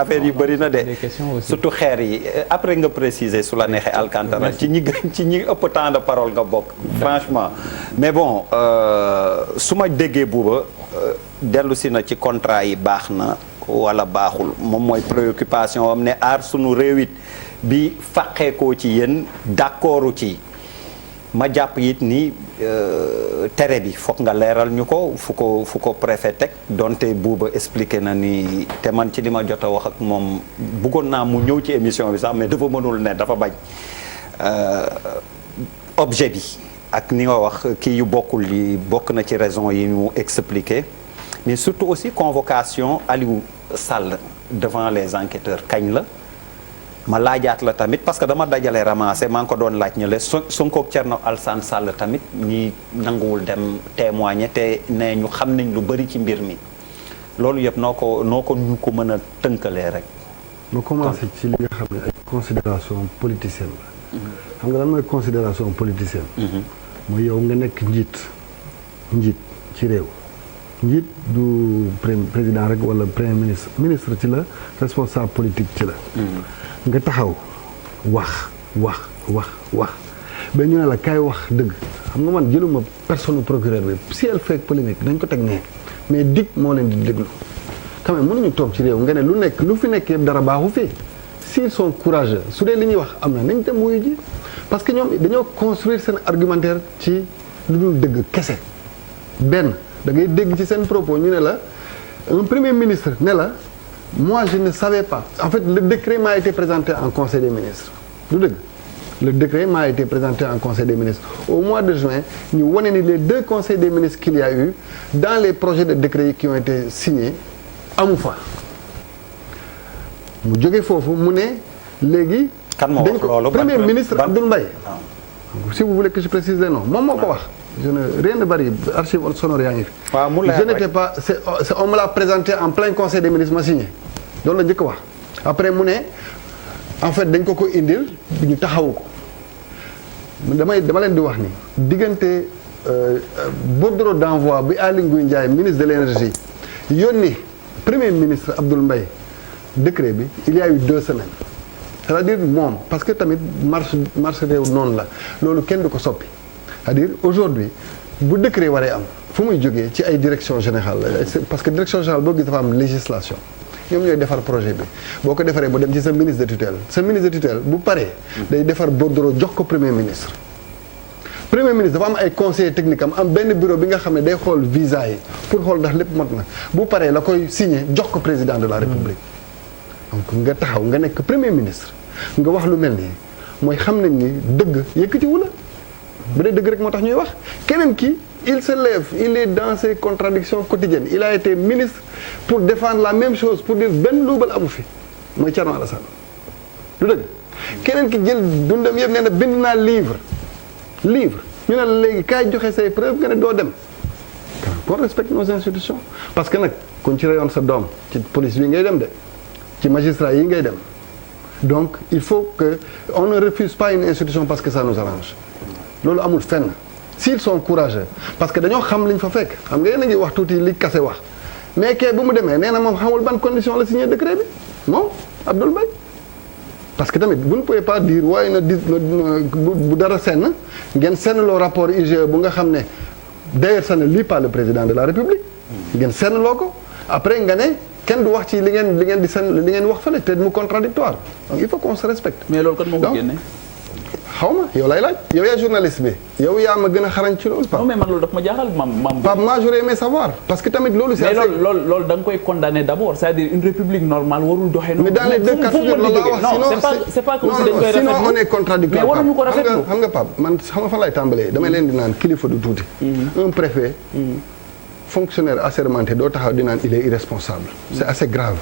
affaire yi bëri na de surtout xeer yi après nga préciser su la neexee Alcantara ci ñi ëpp temps de parole nga bokk franchement mais bon su ma déggee Bouba dellu si na ci contrat yi baax na wala baaxul moom mooy préoccupation am ne aar sunu réew it bi fàqeekoo ci yéen d'accordu ci ma jàpp it ni tere bi foog nga leeral ñu ko fu ko préfet teg donte Bouba expliqué na ni te man ci li ma jot a wax ak moom bëggoon naa mu ñëw ci émission bi sax mais dafa mënul ne dafa bañ objet bi ak ni nga wax kii yu bokkul yi bokk na ci raison yi ñu expliqué mais surtout aussi convocation Aliou Sall devant les enquêteurs kañ la ma laajaat la tamit parce que dama dajale ramassé maa ngi ko doon laaj ñu le Sonko ak Thierno Alassane Sall tamit ñi nanguwul dem témoigner te ne ñu xam nañ lu bëri ci mbir mi loolu yëpp noo ko ñu ko mën a tënkalee rek. ma commencé ci li nga xam ne ay considération politicienne la. xam nga lan mooy considération politicienne. mooy yow nga nekk njiit ci réew. njiit du président rek wala premier ministre ci la responsable politique ci la. nga taxaw wax ba ñu ne la kaay wax dëgg xam nga man jëluma personne procureur bi si elle fait polémique dañ ko teg nee mais dig moo leen di déglu quand même mënuñu toog ci réew nga ne lu fi nekk yëpp dara baaxu fii s'ils sont courageux su dee li ñuy wax am na nañ dem wuyu ji parce que ñoom dañoo construire seen argumentaire ci lu dul dëgg kese benn da ngay dégg ci seen propos ñu ne la un premier ministre ne la moi je ne savais pas en fait le décret m'a été présenté en conseil des ministres du dëgg le décret m'a été présenté en conseil des ministres au mois de juin ñu wane ni les 2 conseils des ministres qu'il y a eu dans les projets de décret qui ont été signés amu fa mu jóge foofu mu ne léegi kan moo wax loolu premier ministre Abdoul Mbaye si vous voulez que je précise les noms moom moo ko wax rien ne varie archive sonore yaa ngi fi. je n'étais pas on me l'a présenté en plein conseil des ministres ma signé loolu la njëkk wax après mu ne en fait dañ ko indil ñu taxawu ko dama leen di wax ni diggante bordereau d'envoi bi Aly Ngouille Ndiaye ministre de l'énergie yónni premier ministre Abdoul Mbaye décret bi il y a eu 2 semaines c'est-à-dire moom parce que tamit marche réew noonu la loolu kenn du ko soppi. c'est-à-dire aujourd'hui bu décret waree am fu muy jógee ci ay direction générale parce que direction générale boo gis dafa am législation ñoom ñooy defar projet bi boo ko defaree ba dem ci sa ministre de tutelle bu paree day defar bordereau jox ko premier ministre dafa am ay conseillers techniques am benn bureau bi nga xam ne day xool visa yi pour xool ndax lépp mot na bu paree la koy signer jox ko président de la république donc nga taxaw nga nekk premier ministre nga wax lu mel nii mooy xam nañ ni dëgg yëkkatiwu la bu dee dëgg rek moo tax ñuy wax keneen ki il se lève il est dans ses contradictions quotidiennes il a été ministre pour défendre la même chose pour dire benn luubal amu fi mooy Thierno Alassane du dëgg keneen ki jël dundam yëpp nee na bind naa livre ñu ne la léegi kaay joxe say preuve nga ne doo dem qu'on respecte nos institutions parce que nag kuñ ci rayoon sa doom ci police bi ngay dem de ci magistrat yi ngay dem donc il faut que on ne refuse pas une institution parce que ça nous arrange loolu amul fenn s'ils sont courageux parce que dañoo xam liñ fa fekk xam nga yéen a ngi wax tuuti li kase wax mais kay bu mu demee nee na moom xamul ban condition la signé décret bi moom Abdoul Mbaye parce que tamit vous ne pouvez pas dire waaye na bu dara senn ngeen sennloo rapport IGE bu nga xam ne d'ailleurs ça ne lit pas le président de la République ngeen sennloo ko après nga ne kenn du wax ci li ngeen wax fële te mu contradictoire donc il faut qu'on se respecte. mais loolu kan moo ko génne. xaw ma yow lay laaj yow yaa journaliste bi yow yaa ma gën a xarañ ci loolu. non mais man loolu daf ma jaaxal Pape moi j'aurais aimé savoir parce que tamit loolu. mais loolu da nga koy condamner d'abord c'est-à-dire une république normale warul doxee noonu. mais dans les deux cas figure loolu laa wax c'est pas comme si dañ koy rafetlu sinon on est contradictoire mais waruñu ko rafetlu xam nga Pape man xam nga fan laay tàmbalee damay leen di naan kilifa du tuuti. un préfet. fonctionnaire assermenté doo taxaw di naan il est irresponsable. c'est assez grave.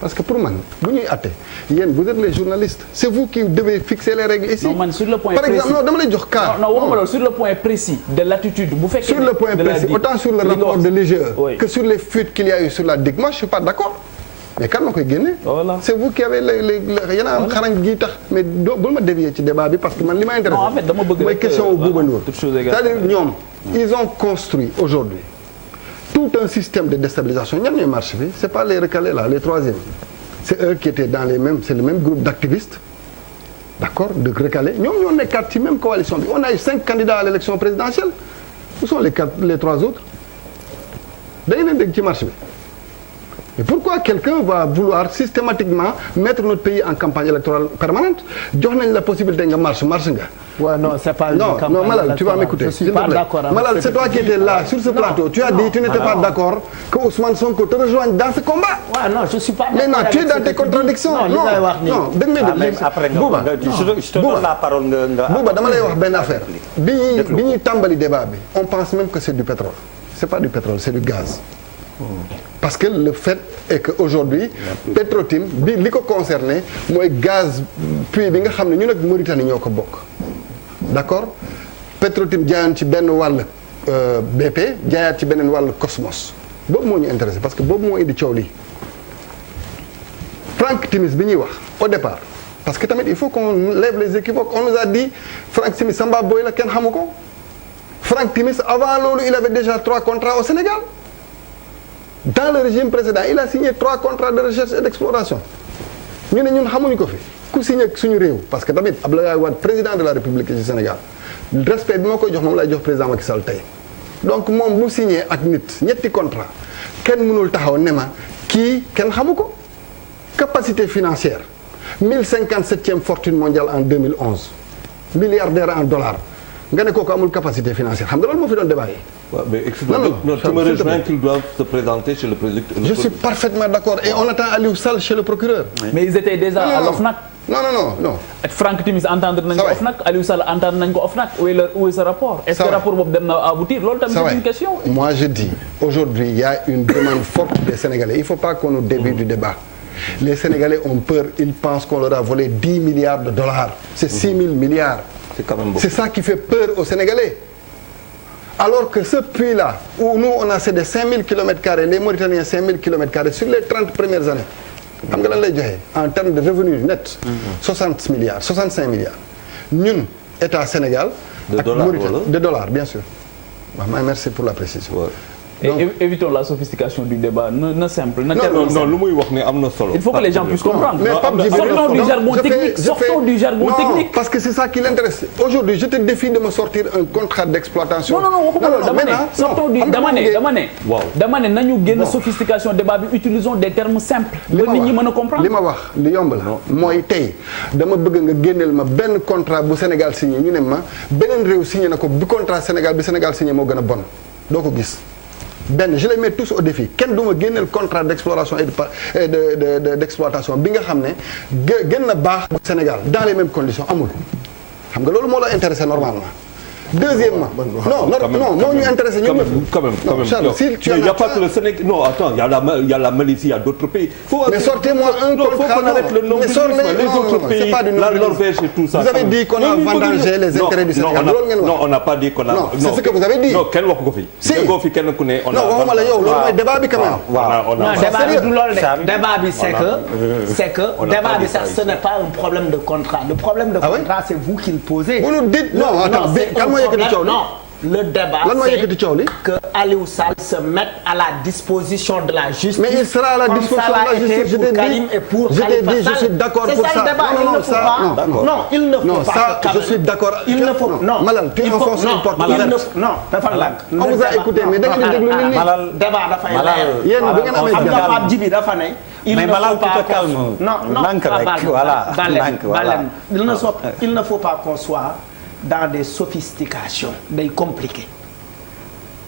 parce que pour man bu ñuy àtte yéen vous êtes les journalistes c'est vous qui devez fixer les règles ici. non man sur le point par précis exemple non dama lay jox cas. non waxuma loolu sur le point précis de l'attitude bu fekkee sur le point précis autant sur le rapport de l'IGE que sur les fuites qu'il y a eu sur la DIC moi je suis pas d'accord mais kan ma koy génne. voilà c'est vous qui avez yéen a am xarañ gi tax mais bul ma dévier ci débat bi parce que man li ma intéressé. non en fait dama bëgg mooy question wu Bouba Ndour. c'est-à-dire ñoom ils ont construit aujourd'hui tout un système de déstabilisation ñan ñooy marché bi c'est pas les recalés là les troisièmes c'est eux qui étaient dans c'est le même groupe d'activistes, d'accord, de recalés. ñoom ñoo nekkaat ci même coalition bi on a eu 5 candidats à l'élection présidentielle où sont les 3 autres dañu leen dégg ci marche bi. Mais pourquoi quelqu'un va vouloir systématiquement mettre notre pays en campagne électorale permanente? jox nañ la possibilité nga marche nga. Ouais, non, c'est pas non Malal, tu vas m'écouter. Je suis pas d'accord. Malal, c'est toi qui étais là sur ce plateau. Tu as dit tu n'étais pas d'accord que Ousmane Sonko te rejoigne dans ce combat. Ouais, non, je suis pas d'accord. Mais non, tu es dans tes contradictions. Non, après Bouba, je te donne la parole nga. Bouba, dama lay wax benn affaire. bi ñuy tàmbali débat bi, on pense même que c'est du pétrole. C'est pas du pétrole, c'est du gaz. Parce que le fait est que aujourd'hui Petro-Tim bi li ko concerné mooy gaz puits bi nga xam ne ñun ak Mauritanie ñoo ko bokk. D'accord Petro-Tim jaayoon ci benn wàll BP jaayaat ci beneen wàll Cosmos boobu moo ñu intéressé parce que boobu moo indi coow lii. Franck Timis bi ñuy wax au départ parce que tamit il faut qu'on lève les équivoques on nous a dit Franck Timis Samba Boy la kenn xamu ko Franck Timis avant loolu il avait déjà 3 contrats au Sénégal. Dans le régime précédent il a signé 3 contrats de recherche et d'exploration ñu ne ñun xamuñu ko fi ku signé suñu réew parce que tamit Abdoulaye Wade président de la République du Sénégal respect bi ma koy jox moom lay jox président Macky Sall tey donc moom bu signé ak nit ñetti contrat kenn mënul taxaw ne ma kii kenn xamu ko capacité financière 1057e fortune mondiale en 2011 milliardaire en dollars nga ne kooku amul capacité financière xam nga loolu moo fi doon débat yi. mais tu me rejoins qu'ils doivent se présenter chez le président. Je suis parfaitement d'accord et on attend Aliou Sall chez le procureur. Mais ils étaient déjà à l'OFNAC. Non. ak Franck Timis entendre nañ ko OFNAC Aliou Sall entendre nañ ko OFNAC où est ce rapport. Est-ce que rapport boobu dem na aboutir loolu tamit c'est une question. Moi je dis aujourd'hui il y a une demande forte des Sénégalais il faut pas qu'on nous dévie du débat. Les Sénégalais ont peur ils pensent qu'on leur a volé 10 milliards de dollars. C'est 6 000 milliards. C'est quand même beaucoup. C'est ça qui fait peur aux Sénégalais. Alors que ce puits-là, où nous on a cédé 5000 km², les Mauritaniens 5000 km² sur les 30 premières années, xam nga lan lay joxe en termes de revenus net. 60 milliards 65 milliards. ñun état Sénégal. ak Mauritanie de dollars bien sûr. waaw merci pour la précision. Ouais. Donc, évitons la sophistication du débat na simple. non lu muy wax ne am na solo. Il faut que les gens puissent comprendre. Mais sortons du jargon technique. Sortons du jargon technique. Parce que c'est ça qui l'intéresse. Aujourd'hui, je te défie de me sortir un contrat d'exploitation. Non, sortons du dama ne nañu génn sophistication débat bi utilisons des termes simples. ba nit ñi mën a comprendre. li ma wax li yomb la mooy tey dama bëgg nga génneel ma benn contrat bu Sénégal signé ñu ne ma beneen réew signé na ko bi contrat Sénégal signé moo gën a bon doo ko gis. je les mets tous au défi kenn du ma génneel contrat d'exploration et d'exploitation bi nga xam ne gën na baax bu Sénégal dans les mêmes conditions amul xam nga loolu moo la intéressé normalement. Deuxièmement, non, moo ñu intéressé ñun ñëpp. Quand même. Charles, si tu il n'y a pas que le Sénégal. Non, attends, il y a la Malaisie, il y a d'autres pays. Mais sortez-moi un contrat. Il faut qu'on arrête le nombre les autres pays, la Norvège et tout ça. Vous avez dit qu'on a vendangé les intérêts du Sénégal. Non, on n'a pas dit qu'on a. Non, c'est ce que vous avez dit. Non, kenn waxu ko fi. Si. Kenn ku ne on a. Non, waxuma la yow loolu mooy débat bi quand même. Non, débat bi du loolu de. Débat bi c'est que débat bi sax ce n'est pas un problème de contrat. Le problème de contrat, c'est vous qui le posez. Vous nous dites non, attends, kan moo yëkkati coow li? Le débat, c'est que Aliou Sall se mette à la disposition de la justice. Mais il sera à la disposition de la justice. Je t'ai dit, je suis d'accord pour ça. Non, il ne faut pas. Je suis d'accord. Il ne faut non. Malal, tu enfonces une porte ouverte. Non, dafa lank. On vous a écouté, mais da ngeen di déglu nit ñi. Malal débat dafay leer. Yéen bu ngeen amee xam nga Pape Djibi dafa ne. Mais Malal, tu te calmes. Il ne faut pas qu'on soit dans des sophistications day compliqué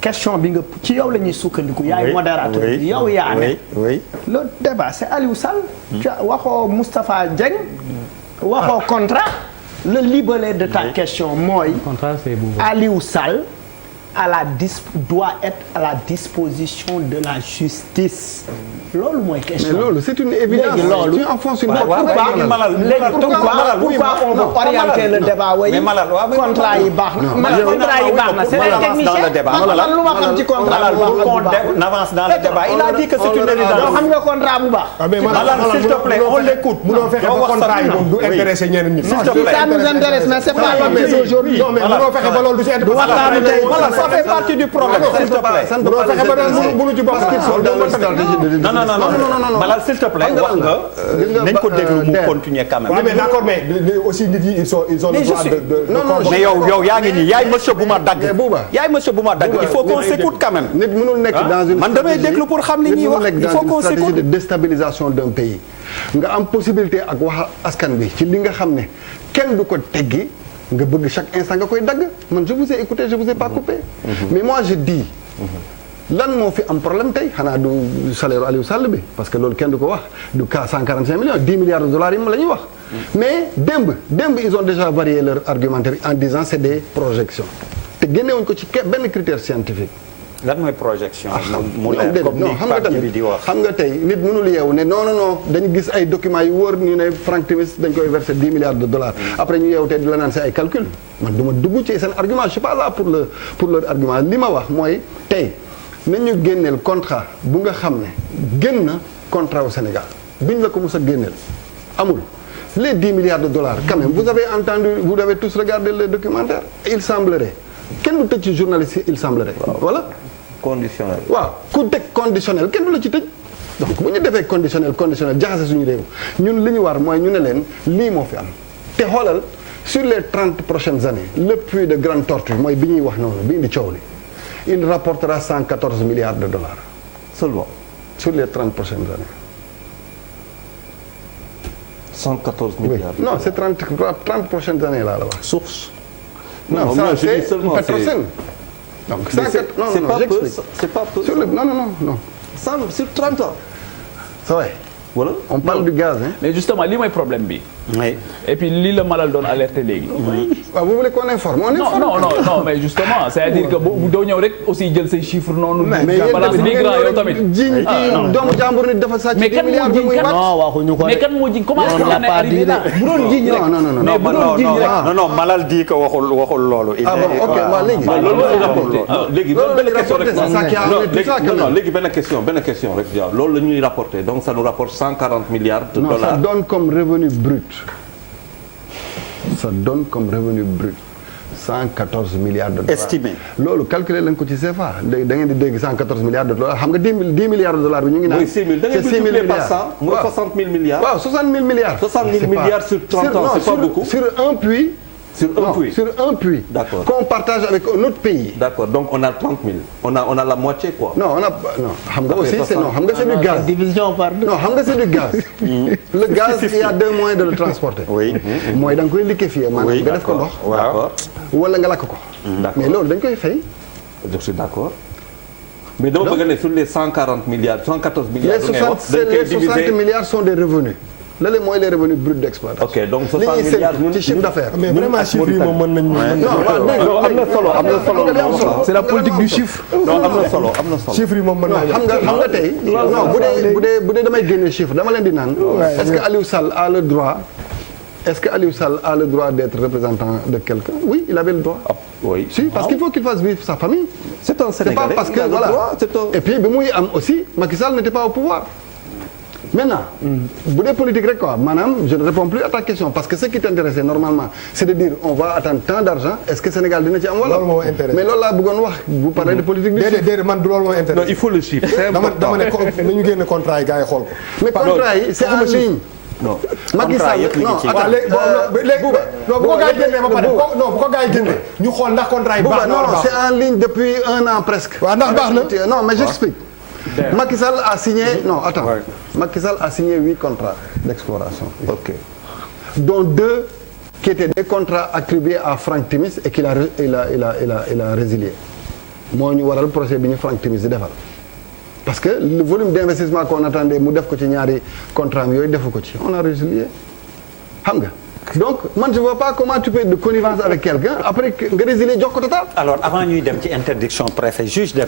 question bi nga ci yow la ñuy sukkandiku yaay modérateur bi yow yaa ne le débat c'est Aliou Sall waxoo Moustapha Dieng waxoo contrat le libellé de ta question mooy Aliou Sall doit être à la disposition de la justice loolu mooy question. Mais loolu c'est une évidence. Tu enfonces une porte. Pourquoi on veut orienter le débat way contrat yi baax na. Contrat yi baax na c'est les techniciens. Man lu ma xam ci contrat bu baax. On avance dans le débat. Il a dit que c'est une évidence. Yow xam nga contrat bu baax. Malal, s'il te plaît, on l'écoute. Munoo fexe ba contrat yi moom du intéressé ñeneen ñi. Ça nous intéresse mais c'est pas l'objet aujourd'hui. Non mais munoo fexe ba loolu du ci intéressé. ça fait partie du problème s'il te plaît. ça ne peut pas les intéresser parce qu'ils sont dans leur stratégie de non Malal s'il te plaît wax nga nañ ko déglu mu continuer quand même. oui mais d'accord mais aussi nit yi ils ont le droit de mais yow yaa ngi nii yaay monsieur bu ma dagg. yaay monsieur bu ma dagg il faut qu'on s'écoute quand même. nit mënul nekk dans une man damay déglu pour xam li ñuy wax il faut qu'on s'écoute de déstabilisation d'un pays nga am possibilité ak wax askan bi ci li nga xam ne kenn du ko teggi nga bëgg chaque instant nga koy dagg man je vous ai écouté je vous ai pas coupé mais moi je dis lan moo fi am problème tey xanaa du salaire Aliou Sall bi parce que loolu kenn du ko wax du cas 145 millions 10 milliards de dollars yi moom la ñuy wax mais démb ils ont déjà varié leur argumentaire en disant c'est des projections te génnewuñ ko ci benn critère scientifique. lan mooy projection. mu leer comme ni Pape bi di wax xam nga tey nit mënul yeewu ne non dañu gis ay documents yu wóor ñu ne Franck Timis dañ koy verser 10 milliards de dollars après ñu yeewu tey di la naan c'est ay calcul man du ma dugg ci seen argument je suis pas là pour leur argument li ma wax mooy tey nañu génneel contrat bu nga xam ne génn na contrat au Sénégal biñ la ko mus a génneel amul les 10 milliards de dollars quand même vous avez tous regardé le documentaire il semblerait kenn du tëj ci journaliste il semblerait voilà conditionnel waaw ku teg conditionnel kenn du la ci tëj donc bu ñu defee conditionnel jaxase suñu réew ñun li ñu war mooy ñu ne leen lii moo fi am te xoolal sur les 30 prochaines années le puits de Grande Tortue mooy bi ñuy wax noonu bi indi coow li il rapportera 114 milliards de dollars seulement sur les 30 prochaines années 114 milliards oui. Non c'est 30 prochaines années là la wax source non ça c'est Petrosen donc c'est pas peu sur le non sur 30 ans ça va voilà on parle du gaz hein mais justement lii mooy problème bi oui et puis lii la Malal doon alerté léegi. waaw vous voulez qu'on informe on informe non mais justement c'est-à-dire que bu doo ñëw rek aussi jël say chiffres noonu. mais balance migrant yow tamit. jiñ ci doomu jàmbur nit dafa sàcc 10 milliards bi muy non waxuñu ko mais kan moo jiñ comment est-ce qu'on en est arrivé là bu doon jiñ rek. non bu doon jiñ rek. non Malal dit que waxul loolu. ah bon ok waaw léegi. léegi benn question rek loolu la ñuy rapporter donc ça nous rapporte 140 milliards de dollars. Ça donne comme revenu brut. Ça donne comme revenu brut 114 milliards de dollars. Estimé. loolu calculer lañ ko ci CFA da ngeen di dégg 114 milliards de dollars xam nga 10 milliards de dollars bi ñu ngi naan. mooy 6 000 da ngay multiplier par 100 mooy 60 000 milliards. waaw 60 000 milliards. 60 000 milliards sur 30 ans c'est pas beaucoup. sur un puits. Sur un puits. D'accord. Qu'on partage avec un autre pays. D'accord. Donc on a 30 000. On a la moitié quoi. Non, xam nga aussi c'est du gaz. Division par deux. Non, xam nga c'est du gaz. Le gaz il y a deux moyens de le transporter. Oui. mooy da nga koy liquéfier maanaam nga def ko ndox. D'accord. wala nga lakk ko. mais loolu dañ koy fay. Je suis d'accord. Mais dama bëgg ne sur les 140 milliards 114 milliards. Les 60 milliards sont des revenus. Lële mooy les revenus bruts d'exploitation. ok donc 60 milliards ci chiffre d'affaires. mais vraiment chiffre yi moom mën nañu. non am na solo. c'est la politique du chiffre. non am na solo. chiffre yi moom mën naa xam nga tey. non bu dee damay génne chiffre dama leen di naan. est-ce que Aliou Sall a le droit. Est-ce que Aliou Sall a le droit d'être représentant de quelqu'un? Oui, il avait le droit. Oui. Si, parce qu'il faut qu'il fasse vivre sa famille. C'est un Sénégalais. C'est pas parce que voilà. Et puis bi muy am aussi Macky Sall n'était pas au pouvoir. Maintenant, bu dee politique rek quoi maanaam je ne réponds plus à ta question parce que ce qui t'intéressait normalement c'est de dire on va attendre tant d'argent est-ce que Sénégal dina ci am wala. loolu moo intéressé mais loolu laa bëggoon wax bu parler de politique du chiffre. déedéet man du loolu moo intéressé. non il faut le chiffre. c'est important dama ne nañu génne contrat yi gars yi xool ko. mais contrat yi c'est en ligne. non Macky Sall non waaw léegi bu ko gars yi génnee ba pare non bu ko gars yi génnee ñu xool ndax contrat yi baax na wala baax. c'est en ligne depuis 1 an presque. waaw ndax baax na non mais j'explique. Macky Sall a signé non attends Macky Sall a signé 8 contrats d'exploration. Ok. Dont 2 qui étaient des contrats attribués à Franck Timis et qu'il a résilié. moo ñu waral projet bi ñu Franck Timis di defal. Parce que le volume d'investissement qu'on attendait mu def ko ci ñaari contrat am yooyu defu ko ci on a résilié xam nga. Donc man je vois pas comment tu peux être de connivence avec quelqu'un après nga résilier jox ko total. Alors avant ñuy dem ci interdiction préfet juge dem